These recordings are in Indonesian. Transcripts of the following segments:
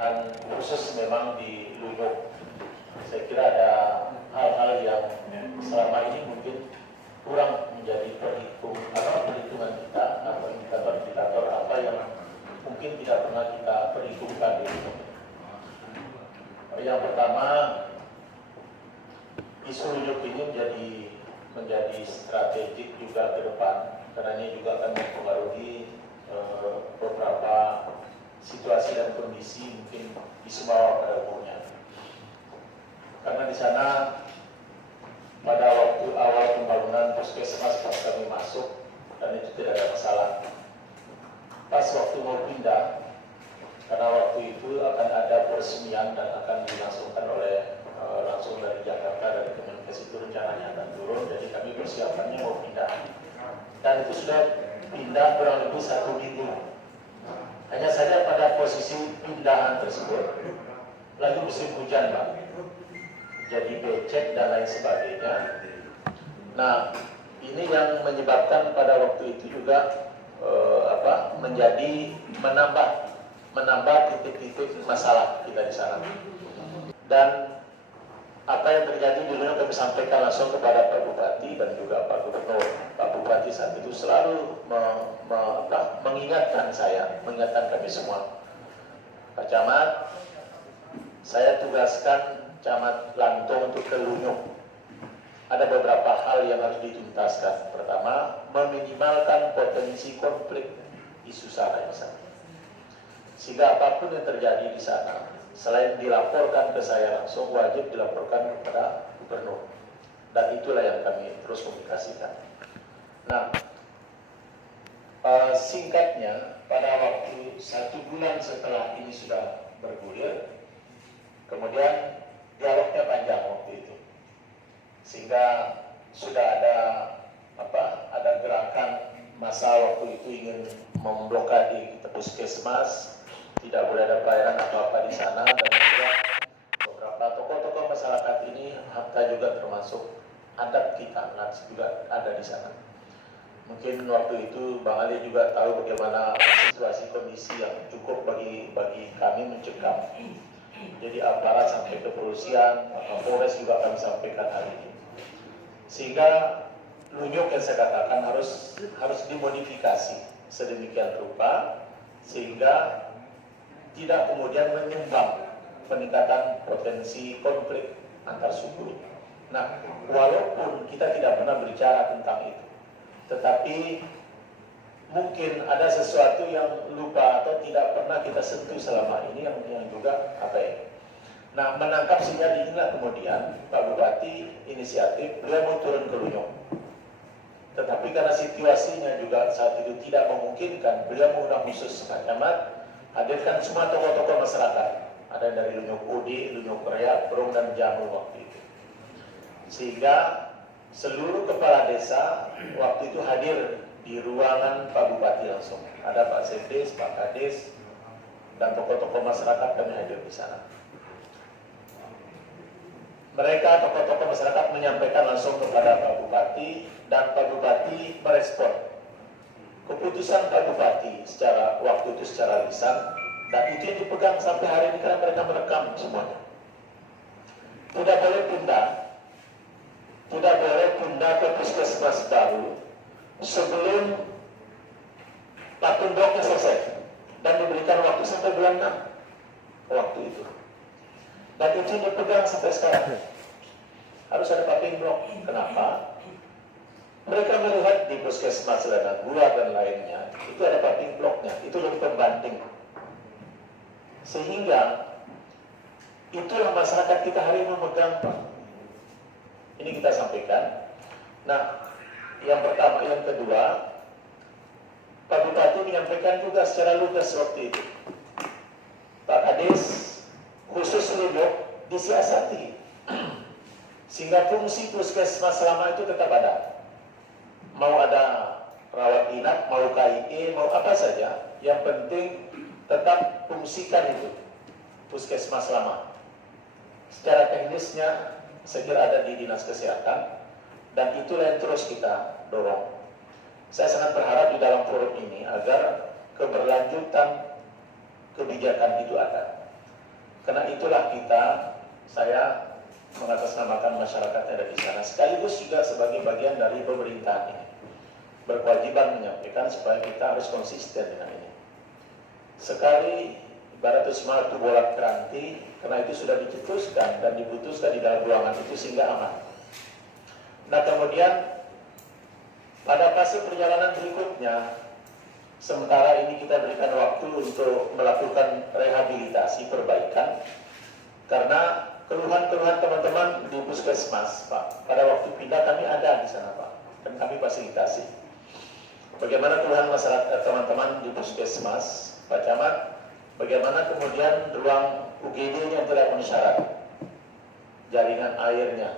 dan khusus memang di Lunyuk. Saya kira ada hal-hal yang selama ini mungkin kurang menjadi perhitungan kita atau indikator-indikator apa yang mungkin tidak pernah kita perhitungkan di Lunyuk. Yang pertama, isu Lunyuk ini menjadi strategik juga ke depan, karena ini juga akan mempengaruhi beberapa situasi dan kondisi mungkin di Sumbawa pada umumnya. Karena di sana pada waktu awal pembangunan puskesmas pas kami masuk, dan itu tidak ada masalah. Pas waktu mau pindah, karena waktu itu akan ada peresmian dan akan dilangsungkan oleh langsung dari Jakarta, dari Kemenkes itu rencananya akan turun, jadi kami persiapannya mau pindah. Dan itu sudah pindah kurang lebih 1 minggu. Hanya saja pada posisi pindahan tersebut lagi musim hujan, Pak. Jadi becek dan lain sebagainya. Nah, ini yang menyebabkan pada waktu itu juga menambah titik-titik masalah kita di sana. Dan apa yang terjadi dulu kami sampaikan langsung kepada Pak Bupati dan juga Pak Gubernur. Pak Bupati saat itu selalu mengingatkan kami semua. Pak Camat, saya tugaskan Camat Lantong untuk ke Lunyuk. Ada beberapa hal yang harus dituntaskan. Pertama, meminimalkan potensi konflik isu sara di sana. Sehingga apapun yang terjadi di sana, selain dilaporkan ke saya langsung, wajib dilaporkan kepada Gubernur. Dan itulah yang kami terus komunikasikan. Nah, singkatnya, pada waktu 1 bulan setelah ini sudah bergulir, kemudian dialognya panjang waktu itu. Sehingga sudah ada gerakan massa waktu itu ingin memblokade puskesmas, tidak boleh ada pelayanan apa-apa di sana, dan juga beberapa tokoh-tokoh masyarakat ini, hatta juga termasuk adat kita, Nats juga ada di sana. Mungkin waktu itu Bang Ali juga tahu bagaimana situasi kondisi yang cukup bagi kami mencekam. Jadi aparat sampai kepolisian, Polres juga kami sampaikan hari ini. Sehingga Lunyuk yang saya katakan harus dimodifikasi sedemikian rupa sehingga tidak kemudian menyumbang peningkatan potensi konflik antar suku. Nah, walaupun kita tidak pernah berbicara tentang itu, tetapi mungkin ada sesuatu yang lupa atau tidak pernah kita sentuh selama ini yang juga Nah, menangkap sinyal inilah kemudian Pak Bupati inisiatif, beliau mau turun ke Lunyuk. Tetapi karena situasinya juga saat itu tidak memungkinkan, beliau mengundang khusus Pak Camat, hadirkan semua tokoh-tokoh masyarakat. Ada dari Lunyuk Udi, Lunyuk Raya, Brong, dan Jamul waktu itu. Sehingga seluruh kepala desa waktu itu hadir di ruangan Pak Bupati langsung. Ada Pak Sekdes, Pak Kades, dan tokoh-tokoh masyarakat kami hadir di sana. Mereka, tokoh-tokoh masyarakat, menyampaikan langsung kepada Pak Bupati, dan Pak Bupati merespon keputusan Pak Bupati waktu itu secara lisan, dan itu yang dipegang sampai hari ini karena mereka merekam semuanya. Tidak boleh pindah ke puskesmas baru sebelum platun bloknya selesai dan diberikan waktu sampai bulan 6 waktu itu. Dan itu dipegang sampai sekarang. Harus ada paping blok. Kenapa? Mereka melihat di puskesmas dan gua dan lainnya, itu ada paping bloknya. Itu lebih pembanding. Sehingga itulah masyarakat kita hari ini memegang, Pak. Ini kita sampaikan. Nah, yang pertama, yang kedua, Pak Bupati menyampaikan juga secara lugas waktu itu. Pak Kades khusus Lunyuk disiasati sehingga fungsi puskesmas selama itu tetap ada. Mau ada rawat inap, mau KIE, mau apa saja, yang penting tetap fungsikan itu puskesmas lama. Secara teknisnya saya kira ada di Dinas Kesehatan, dan itulah yang terus kita dorong. Saya sangat berharap di dalam forum ini agar keberlanjutan kebijakan itu ada. Karena itulah saya mengatasnamakan masyarakat yang ada di sana, sekaligus juga sebagai bagian dari pemerintahan ini, berkewajiban menyampaikan supaya kita harus konsisten dengan ini. Sekali ibaratnya semangat itu bolak keranti, karena itu sudah dicetuskan dan diputuskan di dalam ruangan itu sehingga aman. Nah kemudian pada fase perjalanan berikutnya, sementara ini kita berikan waktu untuk melakukan rehabilitasi, perbaikan, karena keluhan-keluhan teman-teman di puskesmas, Pak, pada waktu pindah kami ada di sana, Pak, dan kami fasilitasi. Bagaimana keluhan masyarakat teman-teman di puskesmas, Pak Camat, bagaimana kemudian ruang UGD-nya tidak memenuhi syarat, jaringan airnya,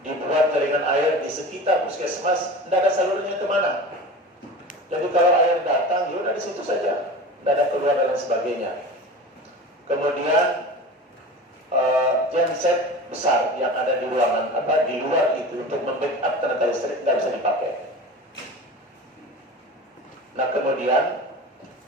dibuat jaringan air di sekitar puskesmas, tidak ada salurnya kemana. Jadi kalau air datang, ya udah di situ saja, tidak ada keluar dan sebagainya. Kemudian genset besar yang ada di ruangan di luar itu untuk membackup tenaga listrik tidak bisa dipakai. Nah kemudian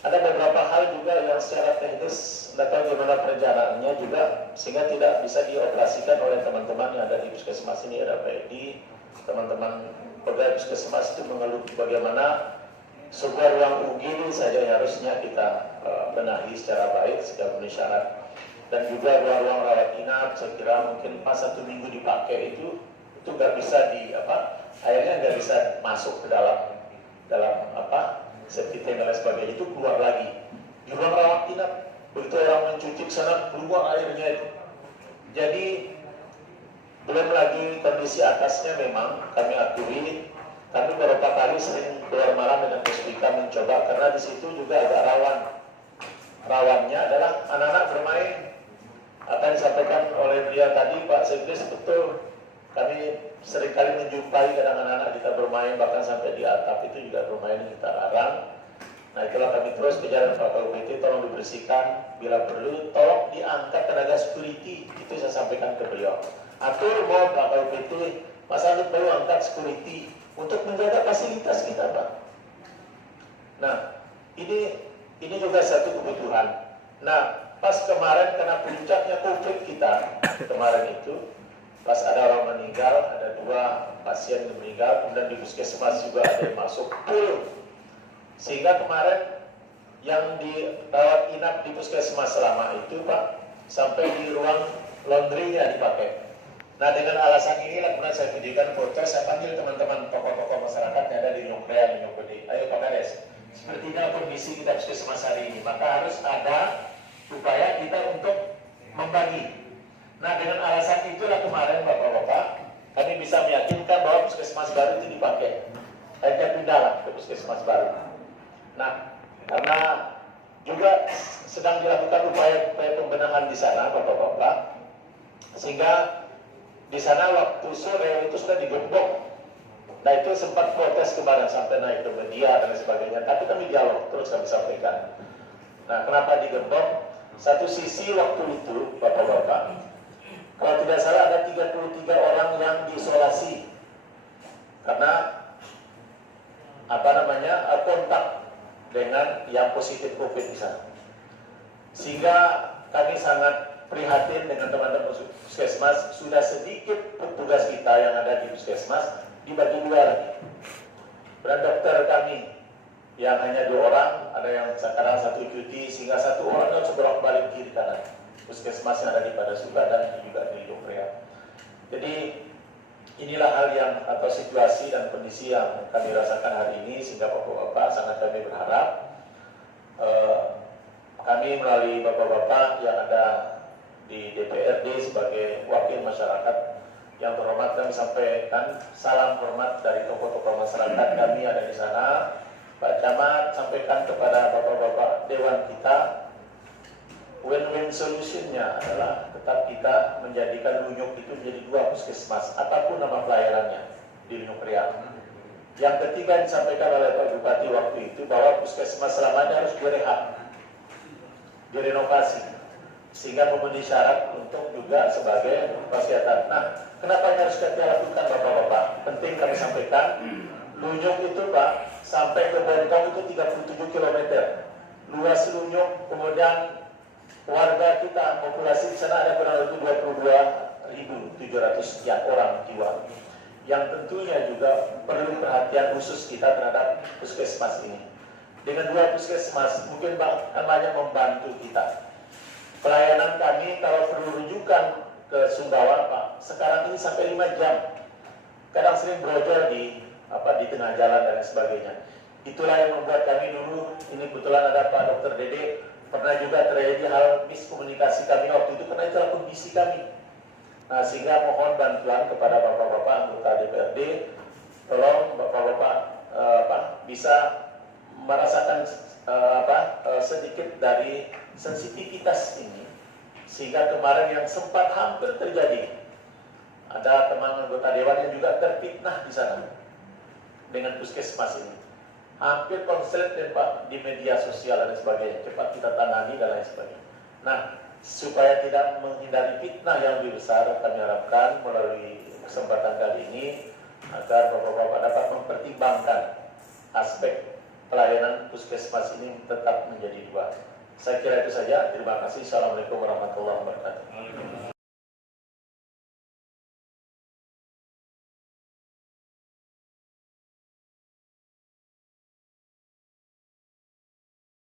ada beberapa hal juga yang secara teknis tidak tahu bagaimana perencanaannya juga sehingga tidak bisa dioperasikan oleh teman-teman yang ada di puskesmas ini. Ada PED, teman-teman pegawai puskesmas itu mengeluh bagaimana sebuah ruang UGD saja yang harusnya kita benahi secara baik sehingga memenuhi syarat. Dan juga ruang-ruang rawat inap, saya kira mungkin pas 1 minggu dipakai itu nggak bisa airnya nggak bisa masuk ke dalam safety tank dan lain sebagainya, itu keluar lagi. Di ruang rawat inap, begitu orang mencuci ke sana keluar airnya itu. Jadi belum lagi kondisi atasnya memang kami akui, kami beberapa kali sering keluar malam dengan Puspika mencoba karena di situ juga agak rawan. Rawannya adalah anak-anak bermain. Apa yang disampaikan oleh beliau tadi Pak Sekdes betul. Kami seringkali menjumpai kadang anak-anak kita bermain bahkan sampai di atap itu juga bermain kita larang. Nah itulah kami terus kejar Pak KUPT, tolong dibersihkan, bila perlu tolong diangkat tenaga security, itu saya sampaikan ke beliau. Atur mohon Pak KUPT, Mas Anut perlu angkat security untuk menjaga fasilitas kita Pak. Nah ini juga satu kebutuhan. Nah pas kemarin karena puncaknya COVID kita kemarin itu, pas ada orang meninggal, ada 2 pasien yang meninggal, kemudian di puskesmas juga ada yang masuk full. Sehingga kemarin yang dirawat inap di puskesmas selama itu Pak, sampai di ruang laundry-nya dipakai. Nah dengan alasan inilah kemudian saya videokan foto, saya panggil teman-teman tokoh-tokoh masyarakat yang ada di Nyokrea, di Nyokode. Ayo Pak Kades, sepertinya kondisi kita puskesmas hari ini, maka harus ada upaya kita untuk membagi. Nah dengan alasan itulah kemarin Bapak-Bapak kami bisa meyakinkan bahwa puskesmas baru itu dipakai. Akhirnya pindahlah ke puskesmas baru. Nah karena juga sedang dilakukan upaya pembenahan di sana Bapak-Bapak, sehingga di sana waktu sore itu sudah digembok. Nah itu sempat protes kemarin sampai naik ke media dan sebagainya. Tapi kami dialog terus kami sampaikan. Nah kenapa digembok? Satu sisi waktu itu Bapak-Bapak, kalau tidak salah ada 33 orang yang diisolasi karena kontak dengan yang positif COVID di sana. Sehingga kami sangat prihatin dengan teman-teman puskesmas, sudah sedikit petugas kita yang ada di puskesmas dibagi 2 lagi. Dan dokter kami yang hanya 2 orang, ada yang sekarang 1 cuti, sehingga 1 orang harus bolak-balik kiri kanan. Puskesmas yang ada di Padasuka dan juga di Nyokrea. Jadi inilah hal yang atau situasi dan kondisi yang kami rasakan hari ini, sehingga Bapak-Bapak sangat kami berharap kami melalui Bapak-Bapak yang ada di DPRD sebagai wakil masyarakat yang terhormat, kami sampaikan salam hormat dari tokoh-tokoh masyarakat kami ada di sana. Pak Camat sampaikan kepada Bapak-Bapak Dewan kita, win-win solutionnya adalah tetap kita menjadikan Lunyuk itu menjadi 2 puskesmas, apapun nama pelayanannya di Nyokrea. Yang ketiga disampaikan oleh Pak Bupati waktu itu bahwa puskesmas selamanya harus direhab, direnovasi, sehingga memenuhi syarat untuk juga sebagai fasilitas. Nah, kenapa ini harus kita lakukan Bapak-Bapak? Penting kami sampaikan, Lunyuk itu Pak, sampai ke Bontong itu 37 km. Luas Lunyuk, kemudian warga kita, populasi di sana ada kurang lebih 22.700 sekian orang jiwa, yang tentunya juga perlu perhatian khusus kita terhadap puskesmas ini. Dengan 2 puskesmas mungkin akan banyak membantu kita. Pelayanan kami kalau perlu rujukan ke Sumbawa, Pak, sekarang ini sampai 5 jam. Kadang sering brojol di tengah jalan dan sebagainya. Itulah yang membuat kami dulu, ini kebetulan ada Pak Dr. Dede, pernah juga terjadi hal miskomunikasi kami waktu itu karena itulah kondisi kami. Nah, sehingga mohon bantuan kepada Bapak-Bapak anggota DPRD, tolong Bapak-Bapak bisa merasakan sedikit dari sensitivitas ini, sehingga kemarin yang sempat hampir terjadi, ada teman anggota dewan yang juga terfitnah di sana dengan puskesmas ini. Hampir konslet ya, Pak, di media sosial dan sebagainya, cepat kita tangani dan lain sebagainya. Nah, supaya tidak menghindari fitnah yang lebih besar, kami harapkan melalui kesempatan kali ini agar Bapak-Bapak dapat mempertimbangkan aspek pelayanan puskesmas ini tetap menjadi 2. Saya kira itu saja. Terima kasih. Assalamualaikum warahmatullahi wabarakatuh.